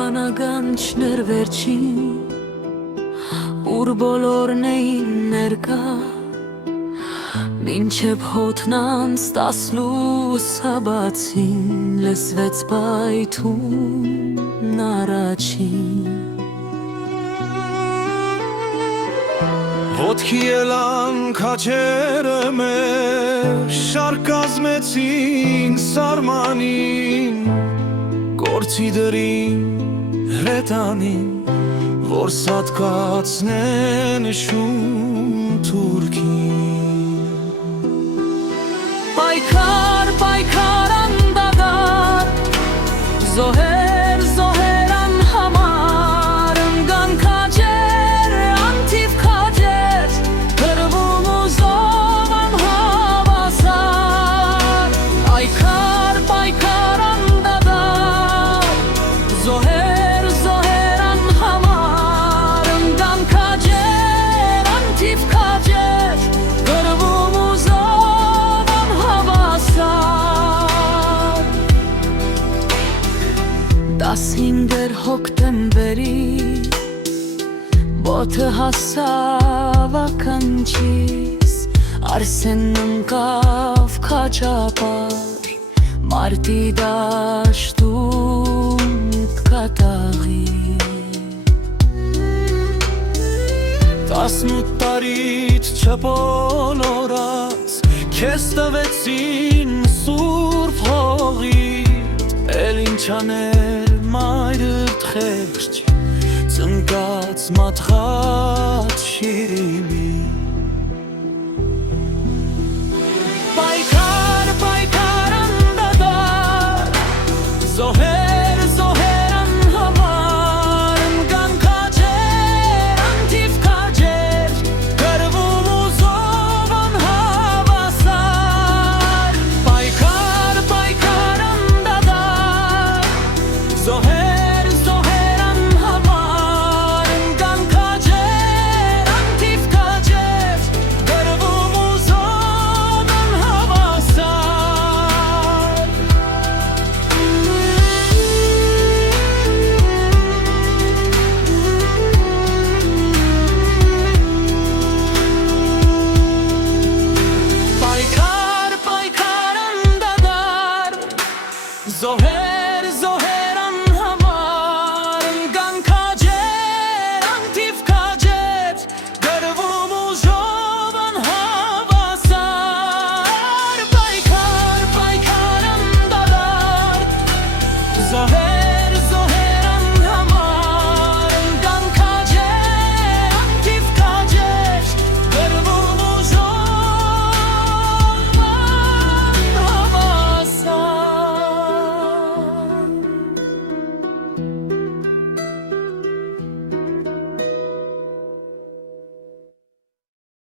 բանականչներ վերջին, ուր բոլորն էին ներկա, մինչև հոտնանց 10 բացին, լսվեց պայթուն առաջին։ Ոտքի ելան քաջերը մեր, շարք կազմեցին սարմանին, գործի դրին հրետանին, որ սատկացնեն շուն թուրքին։ Պայքար, պայքար անդադար, զոհեր, զոհեր անհամար, ընկան քաջեր, անթիվ քաջեր, հրվում ու զով անհավասար։ Պայքար, պայքար անդադար, զոհեր, զոհեր անհամար, ընկան քաջեր, անթիվ քաջեր, հրվում ու զով անհավասար։ 15 հոկտեմբերի բոթը հասավ ականջիս, Արսենն ընկավ քաջապար, մարտի դաշտում կատաղի։ 18 տարից չպոլորած, քեզ տվեցին սուրբ հողիդ, էլ ինչ աներ մայրդ խեղճ, ծնկած մատղած շիրիմի։